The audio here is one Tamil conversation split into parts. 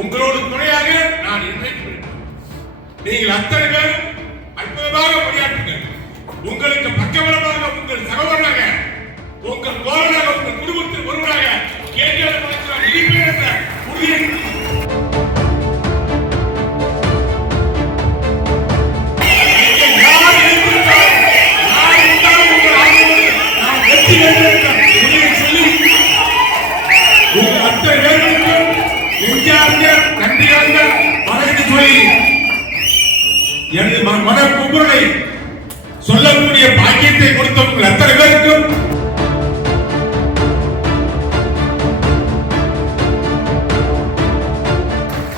உங்களோடு துணையாக நான் இன்றைக்கு நீங்கள் அத்தனை பேரும் அற்புதமாக பணியாற்றுங்கள். உங்களுக்கு பக்கபலமாக நெஞ்சார்ந்த நன்றியார்ந்த வணக்கத்தை சொல்லி எனது ம- மன குமுறலை சொல்லக்கூடிய பாக்கியத்தை கொடுத்த உங்கள் அத்தனை பேருக்கும்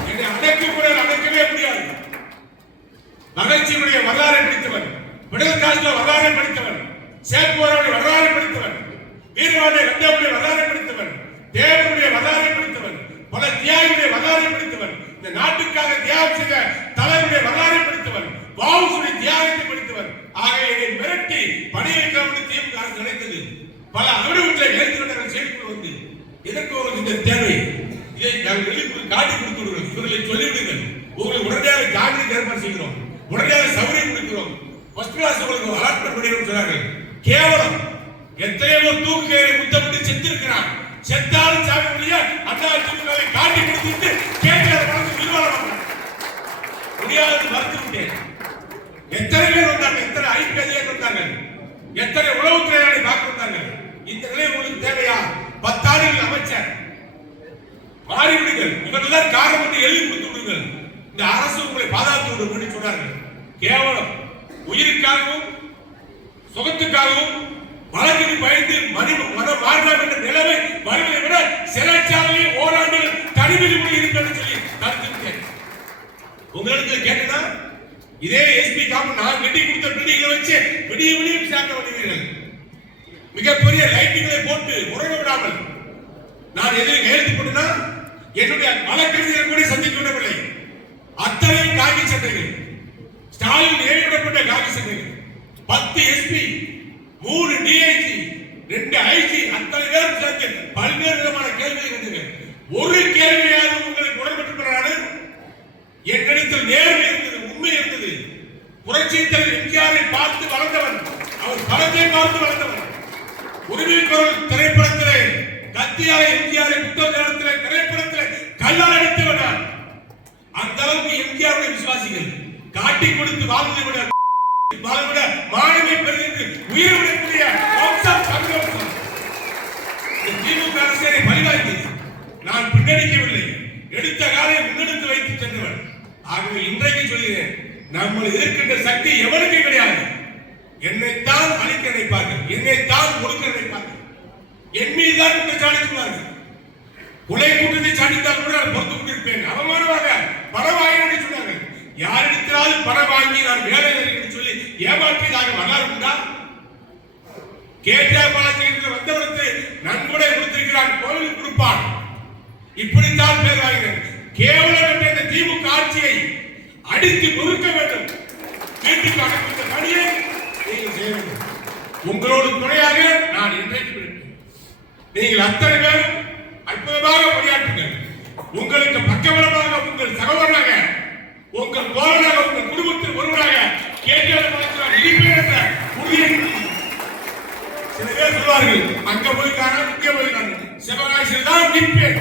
என்னை அடக்குமுறை அடக்கவே முடியாது. நகைச்சுவையுடைய வரலாறை படித்தவன் மிடல் காலத்துல வரலாறை படித்தவன் சேக்குவருடைய வரலாறு படித்தவன் வீரவாடைய ரத்தமுடைய வரலாறு படித்தவன் தேவனுடைய வரலாறை படித்தவன் பல தியாகியுடைய வரலாறை படித்தவன் இந்த நாட்டுக்காக தியாகம் செய்த தலைவருடைய வரலாறு படித்தவர் வாவுசுடைய தியாகத்தை படித்தவர். ஆக என்னை மிரட்டி பணி வைக்கலாம் திமுக அரசு நினைத்தது. பல அகடுகளை எழுத்து கொண்டார்கள் செய்திக்குள் வந்து எதற்கு உங்களுக்கு இந்த தேவை? இதை நாங்கள் வெளியே காட்டி கொடுத்து விடுங்கள் இவர்களை சொல்லிவிடுங்கள். உங்களை உடனடியாக ஜாகிரதை ஏற்பாடு செய்கிறோம். உடனடியாக சௌகரியம் கொடுக்கிறோம் ஃபர்ஸ்ட் கிளாஸ் உங்களுக்கு அலாட்மெண்ட் பண்ணிடும் சொன்னார்கள். கேவலம். எத்தனையோ தூக்குகையை முத்தமிட்டு செத்திருக்கிறான். செத்தாலும் சாமி முடிய அண்ணா திமுகவை காட்டி கொடுத்துட்டு கேட்க முடியாது மறுத்து விட்டேன் எத்தனை பேர் வந்தாங்க? எத்தனை ஐபிஎஸ் வந்தாங்க? எத்தனை உளவுத்துறையாளை பார்க்க வந்தாங்க? இந்த நிலை உங்களுக்கு தேவையா? பத்தாண்டுகள் அமைச்சர். மாறிவிடுங்கள் இவர்கள் காரணம் என்று எழுதி கொடுத்து விடுங்கள். இந்த அரசு உங்களை பாதுகாத்து விடும் சொன்னார்கள். கேவலம். உயிருக்காகவும் சுகத்துக்காகவும் வழக்கிற்கு பயந்து மனித மன மாறலாம் என்ற நிலைமை வருவதை உங்களுக்கு கேட்டதா? இதே எஸ்பி காப்பு நான் கட்டி கொடுத்த பில்டிங்களை வச்சு விடிய விடிய சேர்க்க வருகிறீர்கள் மிகப்பெரிய லைட்டுகளை போட்டு உறங்க விடாமல். நான் எதில் கையெழுத்து போட்டேன்னா என்னுடைய வழக்கறிஞர் கூட சந்திக்க விடவில்லை. அத்தனை காகி சட்டைகள். ஸ்டாலின் ஏறிவிடப்பட்ட காகி சட்டைகள். பத்து எஸ்பி மூணு டிஐஜி ரெண்டு ஐஜி அத்தனை பேர் சேர்ந்து பல்வேறு விதமான கேள்விகள் ஒரு கேள்வி புரட்சி எம்ஜிஆரை பார்த்து வளர்ந்தவன். அவர் படத்தை பார்த்து வளர்ந்தவன். உரிமை குரல் திரைப்படத்திலே கத்தியால எம்ஜிஆரை புத்தக நேரத்திலே திரைப்படத்திலே கல்லால் அடித்தவன் நான். அந்த அளவுக்கு எம்ஜிஆருடைய விசுவாசிகள் காட்டி கொடுத்து வாழ்ந்து விட வாழ்வதை விட மாணவை பெறுகிறது உயிரை விடக்கூடிய வம்சம் தமிழ் திமுக அரசியலை பரிவாய்த்தது நான் பின்னடிக்கவில்லை எடுத்த காலை முன்னெடுத்து வைத்து சென்றவன். ஆகவே இன்றைக்கு சொல்கிறேன் நம்மளை எதிர்க்கின்ற சக்தி எவனுக்கு கிடையாது. என்னைத்தான் அழிக்க நினைப்பார்கள் என்னைத்தான் ஒடுக்க நினைப்பார்கள் என் மீது தான் குற்றச்சாட்டு சொல்வார்கள் கொலை கூட்டத்தை சாட்டித்தால் கூட நான் பொறுத்து கொண்டிருப்பேன். அவமானமாக பணம் சொன்னார்கள். யாரிடத்திலாவது பணம் வாங்கி நான் வேலை என்று சொல்லி ஏமாற்றியதாக வரலாறு உண்டா? கேட்டா பாலத்தில் வந்தவருக்கு நன்கொடை கொடுத்திருக்கிறான் கோவில் கொடுப்பான். இப்படித்தான் பேர் வாங்கினேன். கேவலம் என்ற இந்த திமுக ஆட்சியை அடித்து நொறுக்க வேண்டும். வீட்டுக்கு அனுப்பித்த பணியை நீங்கள் செய்ய வேண்டும். உங்களோடு துணையாக நான் இன்றைக்கு இருக்கிறேன். நீங்கள் அத்தனை பேர் அற்புதமாக பணியாற்றுங்கள். உங்களுக்கு பக்கபலமாக உங்கள் சகோதரனாக உங்கள் தோழனாக உங்கள் குடும்பத்தில் ஒருவராக சில பேர் சொல்வார்கள் அங்க போய் காண இங்கே போய் காணும் சிவகாசியில் தான் நிற்பேன்.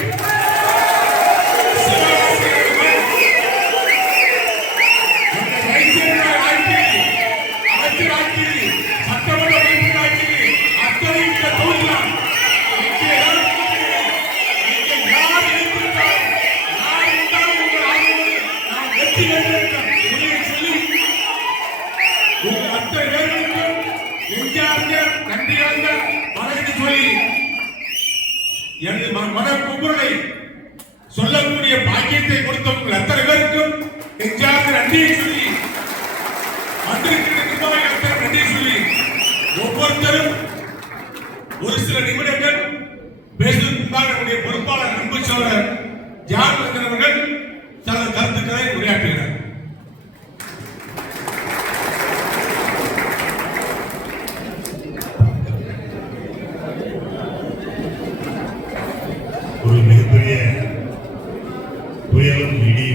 நெஞ்சார்ந்த நன்றியார்ந்த வணக்கத்தை சொல்லி எனது ம- மன குமுறலை சொல்லக்கூடிய பாக்கியத்தை கொடுத்த உங்கள் அத்தனை பேருக்கும் நெஞ்சார்ந்த நன்றியை சொல்லி வந்திருக்கிற நிர்வாகிகள் அத்தனை நன்றியை சொல்லி ஒவ்வொருத்தரும் ஒரு சில நிமிடங்கள் பேசுவதற்கு முன்பாக நம்முடைய பொறுப்பாளர் அன்பு சோழர் ஜான் ஒரு மிகப்பெரிய புயலும்